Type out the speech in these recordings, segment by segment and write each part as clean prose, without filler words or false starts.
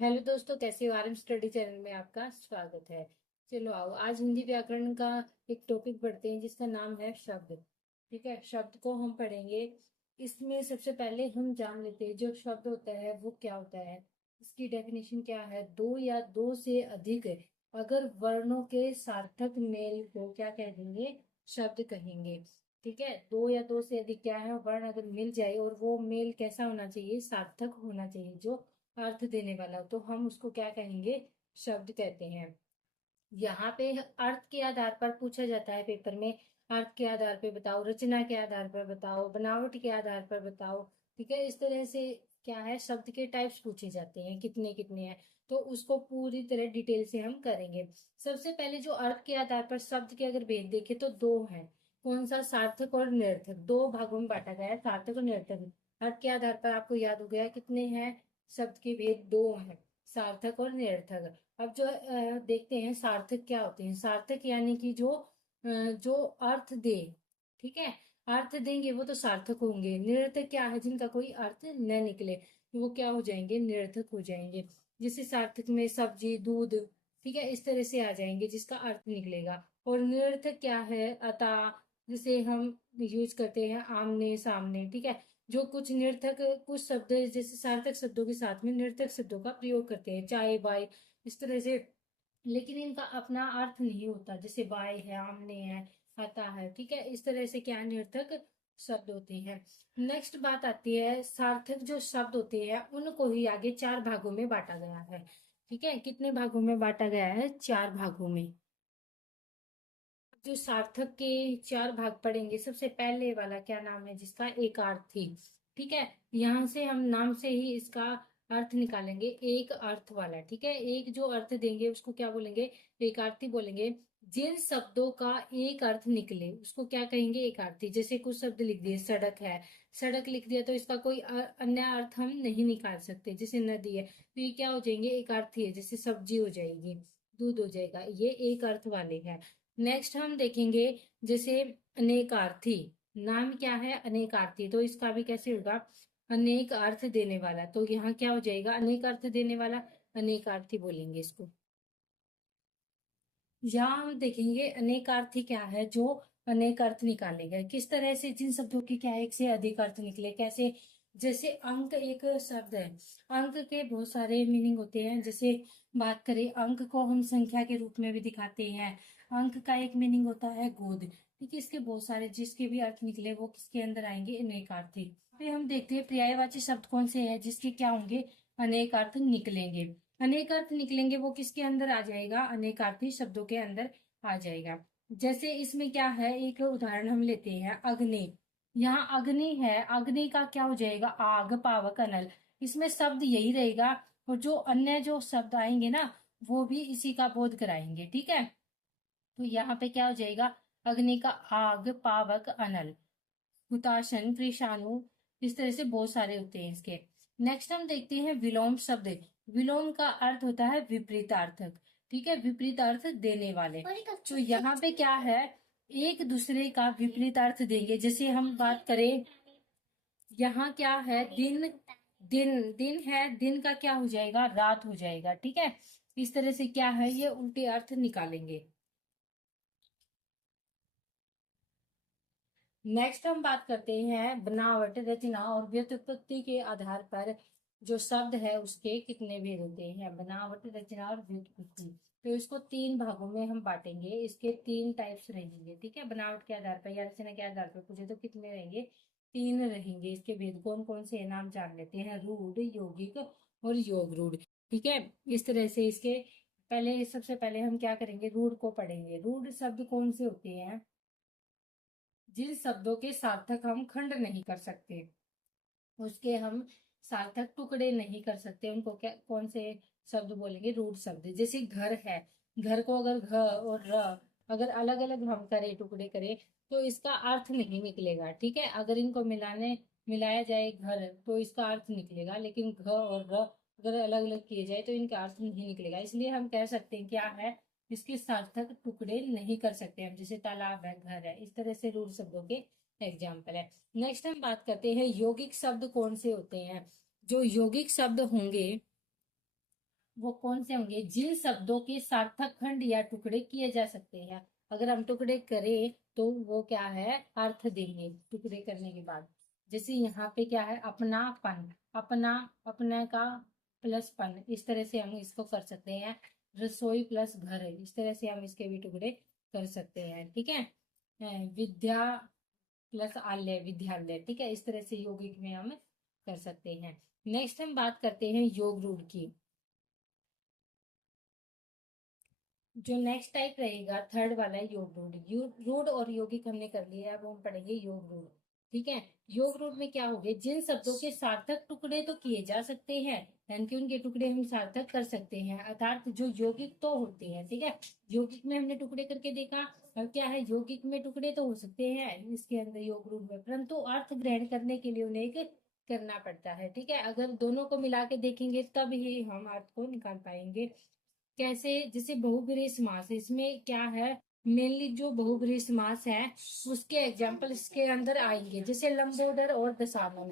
Hello दोस्तों, कैसे हो? आरएम स्टडी चैनल में आपका स्वागत है। चलो आओ, आज हिंदी व्याकरण का एक टॉपिक पढ़ते हैं जिसका नाम है शब्द। ठीक है, शब्द को हम पढ़ेंगे। इसमें सबसे पहले हम जान लेते हैं जो शब्द होता है वो क्या होता है। इसकी डेफिनेशन क्या है? दो या दो से अधिक अगर वर्णों के सार्थक मेल को क्या कह देंगे? शब्द कहेंगे। ठीक है, दो या दो से अधिक क्या है? वर्ण अगर मिल जाए और वो मेल कैसा होना चाहिए? सार्थक होना चाहिए, जो अर्थ देने वाला, तो हम उसको क्या कहेंगे? शब्द कहते हैं। यहाँ पे अर्थ के आधार पर पूछा जाता है पेपर में। अर्थ के आधार पे बताओ, रचना के आधार पर बताओ, बनावट के आधार पर बताओ। ठीक है, इस तरह से क्या है, शब्द के टाइप्स पूछे जाते हैं, कितने कितने हैं। तो उसको पूरी तरह डिटेल से हम करेंगे। सबसे पहले जो अर्थ के आधार पर शब्द के अगर भेद देखे तो दो हैं। कौन सा? सार्थक और निरर्थक। दो भागों में बांटा गया है, सार्थक और निरर्थक। अर्थ के आधार पर आपको याद हो गया कितने हैं? शब्द के भेद दो हैं, सार्थक और निरर्थक। अब जो देखते हैं सार्थक क्या होते हैं। सार्थक यानी कि जो अर्थ दे। ठीक है, अर्थ देंगे वो तो सार्थक होंगे। निरर्थक क्या है? जिनका कोई अर्थ न निकले तो वो क्या हो जाएंगे? निरर्थक हो जाएंगे। जैसे सार्थक में सब्जी, दूध, ठीक है, इस तरह से आ जाएंगे जिसका अर्थ निकलेगा। और निरर्थक क्या है? अतः, जिसे हम यूज करते हैं आमने सामने। ठीक है, जो कुछ निरर्थक कुछ शब्द जैसे सार्थक शब्दों के साथ में निरर्थक शब्दों का प्रयोग करते हैं, चाय बाय, इस तरह से। लेकिन इनका अपना अर्थ नहीं होता, जैसे बाय है, आमने है, आता है। ठीक है, इस तरह से क्या निर्थक शब्द होते हैं। नेक्स्ट बात आती है, सार्थक जो शब्द होते हैं उनको ही आगे चार भागों में बांटा गया है। ठीक है, कितने भागों में बांटा गया है? चार भागों में। जो सार्थक के चार भाग पढ़ेंगे, सबसे पहले वाला क्या नाम है जिसका? एकार्थी। ठीक है, यहाँ से हम नाम से ही इसका अर्थ निकालेंगे, एक अर्थ वाला। ठीक है, एक जो अर्थ देंगे उसको क्या बोलेंगे? एकार्थी बोलेंगे। जिन शब्दों का एक अर्थ निकले उसको क्या कहेंगे? एकार्थी। जैसे कुछ शब्द लिख दिए, सड़क है, सड़क लिख दिया तो इसका कोई अन्य अर्थ हम नहीं निकाल सकते। जैसे नदी है तो ये क्या हो जाएंगे? एकार्थी है। जैसे सब्जी हो जाएगी, दूध हो जाएगा, ये एक अर्थ वाले हैं। नेक्स्ट हम देखेंगे, जैसे अनेकार्थी। नाम क्या है? अनेकार्थी। तो इसका भी कैसे होगा? अनेक अर्थ देने वाला। तो यहाँ क्या हो जाएगा? अनेक अर्थ देने वाला, अनेकार्थी बोलेंगे इसको। यहाँ हम देखेंगे अनेकार्थी क्या है, जो अनेक अर्थ निकालेगा। किस तरह से? जिन शब्दों के क्या एक से अधिक अर्थ निकले। कैसे? जैसे अंक एक शब्द है, अंक के बहुत सारे मीनिंग होते हैं। जैसे बात करें, अंक को हम संख्या के रूप में भी दिखाते हैं। अंक का एक मीनिंग होता है गोद। ठीक है, इसके बहुत सारे जिसके भी अर्थ निकले वो किसके अंदर आएंगे? अनेकार्थी। फिर हम देखते हैं पर्यायवाची शब्द कौन से हैं जिसके क्या होंगे? अनेक अर्थ निकलेंगे। अनेक अर्थ निकलेंगे वो किसके अंदर आ जाएगा? अनेकार्थी शब्दों के अंदर आ जाएगा। जैसे इसमें क्या है, एक उदाहरण हम लेते हैं, अग्नि। यहाँ अग्नि है, अग्नि का क्या हो जाएगा? आग, पावक, अनल। इसमें शब्द यही रहेगा, और जो अन्य जो शब्द आएंगे ना, वो भी इसी का बोध कराएंगे। ठीक है, तो यहाँ पे क्या हो जाएगा? अग्नि का आग, पावक, अनल, हुताशन, कृषाणु, इस तरह से बहुत सारे होते हैं इसके। नेक्स्ट हम देखते हैं विलोम शब्द। विलोम का अर्थ होता है विपरीतार्थक। ठीक है, विपरीत अर्थ देने वाले। तो यहाँ पे क्या है, एक दूसरे का विपरीत अर्थ देंगे। जैसे हम बात करें, यहाँ क्या है? दिन, दिन, दिन है, दिन का क्या हो जाएगा? रात हो जाएगा। ठीक है, इस तरह से क्या है, ये उल्टे अर्थ निकालेंगे। नेक्स्ट हम बात करते हैं बनावट, रचना और व्युत्पत्ति के आधार पर जो शब्द है उसके कितने भेद होते हैं। बनावट, रचना और व्युत्पत्ति। तो इसको तीन भागों में हम बांटेंगे। इसके तीन टाइप्स रहेंगे। ठीक है, बनावट के आधार पर या रचना के आधार पर पूछे तो कितने रहेंगे? तीन रहेंगे। इसके भेद कौन कौन से नाम जान लेते हैं? रूढ़, यौगिक और योग रूढ़। ठीक है, इस तरह से इसके पहले, सबसे पहले हम क्या करेंगे? रूढ़ को पढ़ेंगे। रूढ़ शब्द कौन से होते हैं? जिन शब्दों के सार्थक हम खंड नहीं कर सकते, उसके हम सार्थक टुकड़े नहीं कर सकते, उनको क्या, कौन से शब्द बोलेंगे? रूढ़ शब्द। जैसे घर है, घर को अगर घ और र अगर अलग अलग हम करें, टुकड़े करें, तो इसका अर्थ नहीं निकलेगा। ठीक है, अगर इनको मिलाया जाए घर, तो इसका अर्थ निकलेगा। लेकिन घ और र अगर अलग अलग किए जाए तो इनका अर्थ नहीं निकलेगा। इसलिए हम कह सकते हैं क्या है, इसके सार्थक टुकड़े नहीं कर सकते हम। जैसे तालाब है, घर है, इस तरह से रूढ़ शब्दों के एग्जाम्पल है। नेक्स्ट हम बात करते हैं यौगिक शब्द कौन से होते हैं। जो यौगिक शब्द होंगे वो कौन से होंगे जिन शब्दों के सार्थक खंड या टुकड़े किए जा सकते हैं। अगर हम टुकड़े करें तो वो क्या है, अर्थ देंगे टुकड़े करने के बाद। जैसे यहाँ पे क्या है, अपनापन, अपना, अपने का प्लस पन, इस तरह से हम इसको कर सकते हैं। रसोई प्लस घर, इस तरह से हम इसके भी टुकड़े कर सकते हैं। ठीक है। विद्या प्लस आलय, विद्यालय। ठीक है, इस तरह से यौगिक में हम कर सकते हैं। नेक्स्ट हम बात करते हैं योग रूढ़ की। जो नेक्स्ट टाइप रहेगा थर्ड वाला है योग रूढ़। रूढ़ और यौगिक हमने कर लिया है, अब हम पढ़ेंगे योग रूढ़। ठीक है। योग रूढ़ में क्या हो गया, जिन शब्दों के सार्थक टुकड़े तो किए जा सकते हैं, यानी कि उनके टुकड़े हम सार्थक कर सकते हैं, अर्थात जो यौगिक तो होते हैं। ठीक है, यौगिक में हमने टुकड़े करके देखा। अब क्या है, यौगिक में टुकड़े तो हो सकते हैं इसके अंदर योग रूढ़ में, परंतु अर्थ ग्रहण करने के लिए उन्हें एक करना पड़ता है। ठीक है, अगर दोनों को मिला के देखेंगे तब ही हम अर्थ को निकाल पाएंगे। कैसे, जैसे बहुब्रीहि समास, इसमें क्या है, मेनली जो बहुब्रीहि समास है उसके एग्जाम्पल इसके अंदर आएंगे, जैसे लंबोदर और दशानन।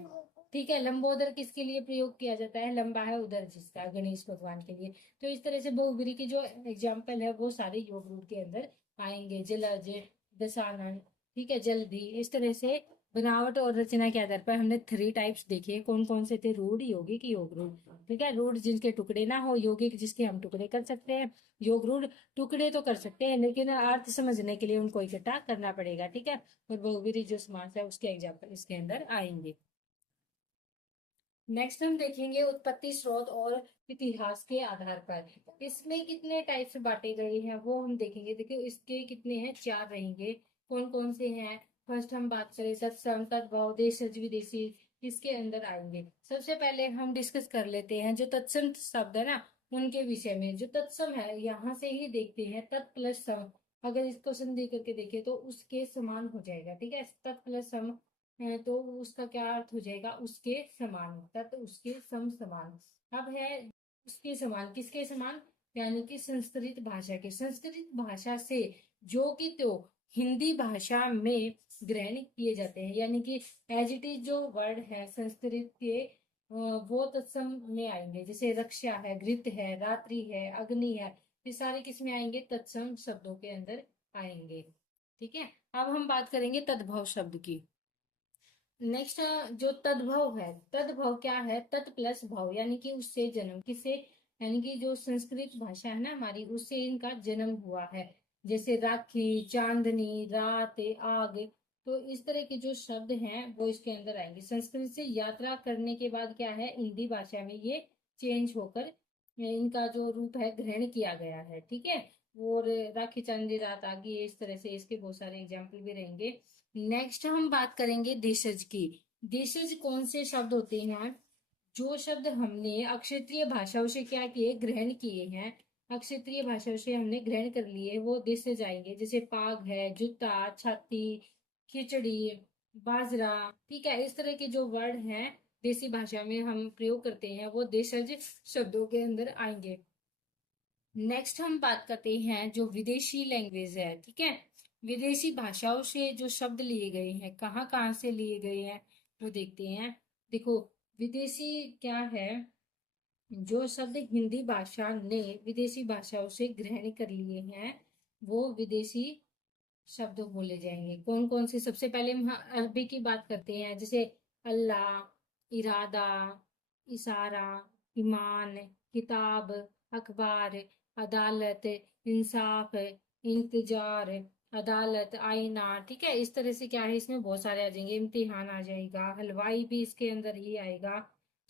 ठीक है, लंबोदर किसके लिए प्रयोग किया जाता है, लंबा है उधर जिसका, गणेश भगवान के लिए। तो इस तरह से बहुब्रीहि की जो एग्जाम्पल है वो सारे योग रूढ़ के अंदर आएंगे। जलज, दशानन, ठीक है, जल्दी, इस तरह से। बनावट और रचना के आधार पर हमने 3 टाइप्स देखे, कौन कौन से थे, रूढ़, यौगिक, योग रूढ़। ठीक है, रूढ़ जिनके टुकड़े ना हो, यौगिक जिसके हम टुकड़े कर सकते हैं, योग रूढ़ टुकड़े तो कर सकते हैं लेकिन अर्थ समझने के लिए उनको इकट्ठा करना पड़ेगा। ठीक है, और बहुब्रीहि जो समास है उसके एग्जाम्पल इसके अंदर आएंगे। नेक्स्ट हम देखेंगे उत्पत्ति, स्रोत और इतिहास के आधार पर। इसमें कितने टाइप से बांटे गए हैं वो हम देखेंगे। देखिए इसके कितने हैं, 4 रहेंगे। कौन कौन से हैं, फर्स्ट हम बात करें तत्सम, तद्भव, देशज, विदेशी, इसके अंदर आएंगे। सबसे पहले हम डिस्कस कर लेते हैं जो तत्सम शब्द है ना उनके विषय में। जो तत्सम है यहाँ से ही देखते हैं, तत् प्लस सम, अगर इसको संधि करके देखें तो उसके समान हो जाएगा। ठीक है, तत् प्लस सम है तो उसका क्या अर्थ हो जाएगा, उसके समान, तत् उसके सम समान। अब है उसके समान, किसके समान, यानी कि संस्कृत भाषा के, संस्कृत भाषा से जो कि तो हिंदी भाषा में ग्रहण किए जाते हैं, यानी कि एज इट इज जो वर्ड है संस्कृत के वो तत्सम में आएंगे। जैसे रक्षा है, घृत है, रात्रि है, अग्नि है, ये सारे किस में आएंगे, तत्सम शब्दों के अंदर आएंगे। ठीक है, अब हम बात करेंगे तद्भव शब्द की। नेक्स्ट जो तद्भव है, तद्भव क्या है, तत् प्लस भव, यानी कि उससे जन्म, किससे, यानी कि जो संस्कृत भाषा है ना हमारी उससे इनका जन्म हुआ है। जैसे राखी, चांदनी, रात, आग, तो इस तरह के जो शब्द हैं वो इसके अंदर आएंगे। संस्कृत से यात्रा करने के बाद क्या है, हिंदी भाषा में ये चेंज होकर इनका जो रूप है ग्रहण किया गया है। ठीक है, और राखी, चांदनी, रात, आग, ये इस तरह से इसके बहुत सारे एग्जाम्पल भी रहेंगे। नेक्स्ट हम बात करेंगे देशज की। देशज कौन से शब्द होते हैं, जो शब्द हमने अक्षत्रिय भाषाओं से क्या किए, ग्रहण किए हैं, अक्षत्रिय भाषाओं से हमने ग्रहण कर लिए वो देशज आएंगे। जैसे पाग है, जूता, छाती, खिचड़ी, बाजरा। ठीक है, इस तरह के जो वर्ड हैं देसी भाषा में हम प्रयोग करते हैं वो देशज शब्दों के अंदर आएंगे। नेक्स्ट हम बात करते हैं जो विदेशी लैंग्वेज है। ठीक है, विदेशी भाषाओं से जो शब्द लिए गए हैं, कहाँ कहाँ से लिए गए हैं वो देखते हैं। देखो विदेशी क्या है, जो शब्द हिंदी भाषा ने विदेशी भाषाओं से ग्रहण कर लिए हैं वो विदेशी शब्द बोले जाएंगे। कौन कौन से, सबसे पहले हम अरबी की बात करते हैं। जैसे अल्लाह, इरादा, इशारा, ईमान, किताब, अखबार, अदालत, इंसाफ, इंतजार, अदालत, आईना। ठीक है, इस तरह से क्या है, इसमें बहुत सारे आ जाएंगे। इम्तिहान आ जाएगा, हलवाई भी इसके अंदर ही आएगा।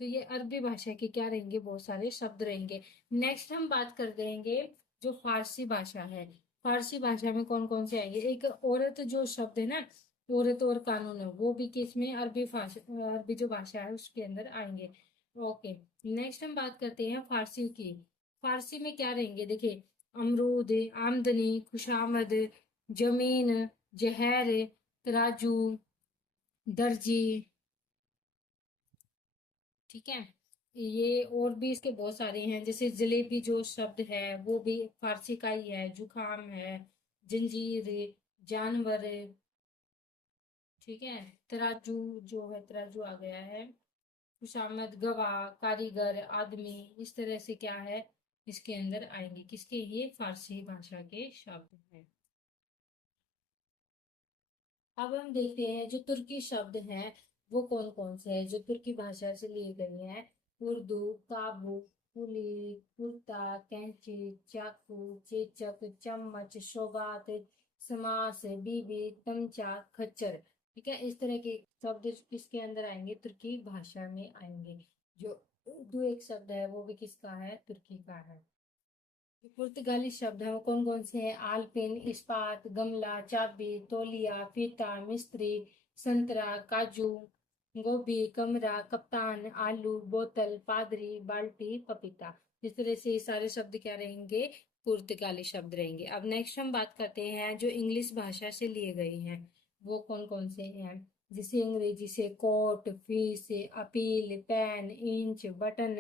तो ये अरबी भाषा के क्या रहेंगे, बहुत सारे शब्द रहेंगे। नेक्स्ट हम बात कर देंगे जो फारसी भाषा है। फारसी भाषा में कौन कौन से आएंगे, एक औरत जो शब्द है ना, औरत और कानून है, वो भी किस में, अरबी भाषा, अरबी जो भाषा है उसके अंदर आएंगे। ओके, नेक्स्ट हम बात करते हैं फारसी की। फारसी में क्या रहेंगे, देखिए अमरूद, आमदनी, खुशामद, जमीन, जहर, तराजू, दर्जी। ठीक है, ये और भी इसके बहुत सारे हैं। जैसे जलेबी जो शब्द है वो भी फारसी का ही है। जुखाम है, जंजीर, जानवर। ठीक है, तराजू जो है, तराजू आ गया है। खुशामद, गवाह, कारीगर, आदमी, इस तरह से क्या है, इसके अंदर आएंगे। किसके? ये फारसी भाषा के शब्द हैं। अब हम देखते हैं जो तुर्की शब्द हैं वो कौन कौन से हैं जो तुर्की भाषा से लिए गए हैं। उर्दू, काबू, कुली, कुर्ता, कैंची, चाकू, चेचक, चम्मच, सौगात, समास, बीबी, तमचा, खच्चर। ठीक है, इस तरह के शब्द किसके अंदर आएंगे? तुर्की भाषा में आएंगे। जो उर्दू एक शब्द है वो भी किसका है? तुर्की का है। पुर्तगाली शब्द हैं वो कौन कौन से हैं? आलपिन, इस्पात, गमला, चाबी, तौलिया, फीता, मिस्त्री, संतरा, काजू, गोभी, कमरा, कप्तान, आलू, बोतल, पादरी, बाल्टी, पपीता। इस तरह से ये सारे शब्द क्या रहेंगे? पुर्तगाली शब्द रहेंगे। अब नेक्स्ट हम बात करते हैं जो इंग्लिश भाषा से लिए गए हैं वो कौन कौन से हैं। जैसे अंग्रेजी से court, fees, appeal, pen, inch, button,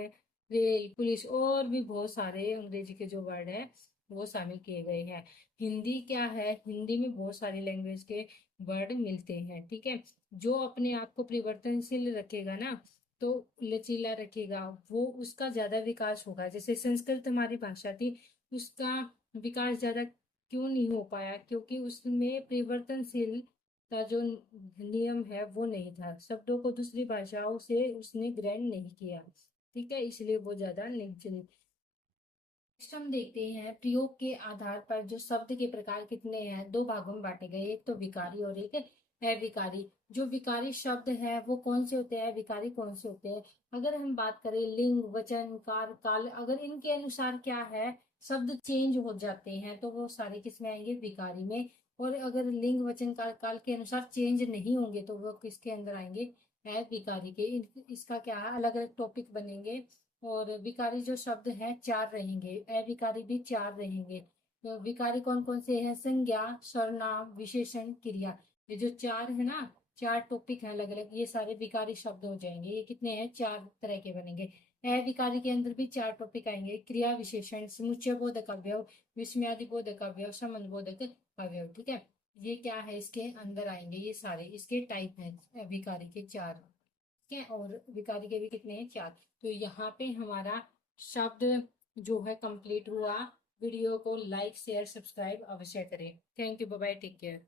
rail, police और भी बहुत सारे अंग्रेजी के जो वर्ड है वो शामिल किए गए हैं। हिंदी क्या है? हिंदी में बहुत सारी लैंग्वेज के वर्ड मिलते हैं। ठीक है, जो अपने आप को परिवर्तनशील रखेगा ना, तो लचीला रखेगा, वो उसका ज्यादा विकास होगा। जैसे संस्कृत हमारी भाषा थी, उसका विकास ज्यादा क्यों नहीं हो पाया? क्योंकि उसमें परिवर्तनशील का जो नियम है वो नहीं था, शब्दों को दूसरी भाषाओं से उसने ग्रहण नहीं किया। ठीक है, इसलिए वो ज्यादा नहीं चली। नेक्स्ट हम देखते हैं प्रयोग के आधार पर जो शब्द के प्रकार कितने हैं, दो भागों में बांटे गए, एक तो विकारी और एक अविकारी। जो विकारी शब्द है वो कौन से होते हैं, विकारी कौन से होते हैं? अगर हम बात करें लिंग, वचन, कार, काल, अगर इनके अनुसार क्या है, शब्द चेंज हो जाते हैं तो वो सारे किसमें आएंगे? विकारी में। और अगर लिंग, वचन, काल, काल के अनुसार चेंज नहीं होंगे तो वो किसके अंदर आएंगे? अविकारी के। इसका क्या है, अलग अलग टॉपिक बनेंगे। और विकारी जो शब्द हैं चार रहेंगे, अविकारी भी चार रहेंगे। तो विकारी कौन कौन से हैं? संज्ञा, सर्वनाम, विशेषण, क्रिया। ये जो चार है ना, चार टॉपिक है अलग अलग, ये सारे विकारी शब्द हो जाएंगे। ये कितने हैं? चार तरह के बनेंगे। अविकारी के अंदर भी चार टॉपिक आएंगे, क्रिया, विशेषण, समुच्चय बोधक अवयव, विस्मयादि बोधक अवयव, संबंध बोधक अवयव। ठीक है, ये क्या है? इसके अंदर आएंगे, ये सारे इसके टाइप हैं विकारी के चार। ठीक है, और विकारी के भी कितने हैं? चार। तो यहाँ पे हमारा शब्द जो है कंप्लीट हुआ। वीडियो को लाइक, शेयर, सब्सक्राइब अवश्य करें। Thank you, bye bye, take care.